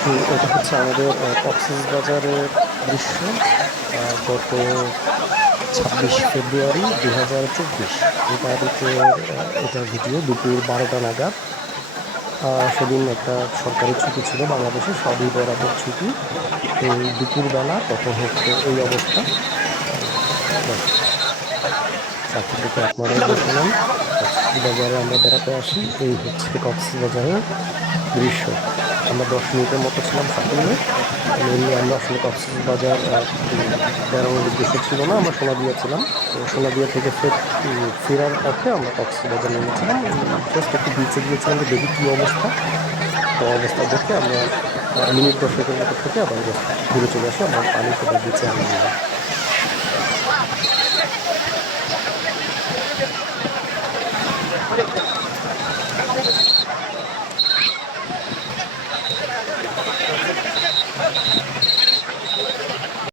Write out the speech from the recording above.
এটা হচ্ছে আমাদের কক্সবাজারের দৃশ্য গত 26 ফেব্রুয়ারি 2024 এই তারিখের এটা ভিডিও দুপুর 12টা নাগাদ। সেদিন একটা সরকারি ছুটি ছিল বাংলাদেশে, সব ঈদ বরাবর ছুটি। তো দুপুরবেলা তখন হচ্ছে এই অবস্থা। ব্যাস, সাথে সাথে আপনারাও দেখে নেন। কক্সবাজারে আমরা বেড়াতে আসি, এই হচ্ছে কক্সবাজারের দৃশ্য। আমরা 10 মিনিটের মতো ছিলাম সকলে। মেনলি আমরা আসলে কক্সবাজার বেড়ানোর উদ্দেশ্য ছিল না, আমরা সোনাদিয়া ছিলাম। তো সোনাদিয়া থেকে ফেরার পথে আমরা কক্সবাজার নেমেছিলাম। জাস্ট একটু বিচে গিয়েছিলাম যে দেখি কি অবস্থা। তো অবস্থা দেখে আমরা মিনিট 10-এর মতো থেকে আবার জাস্ট ঘুরে চলে আসি, আমরা পানিতে বা বিচে আর নামি না।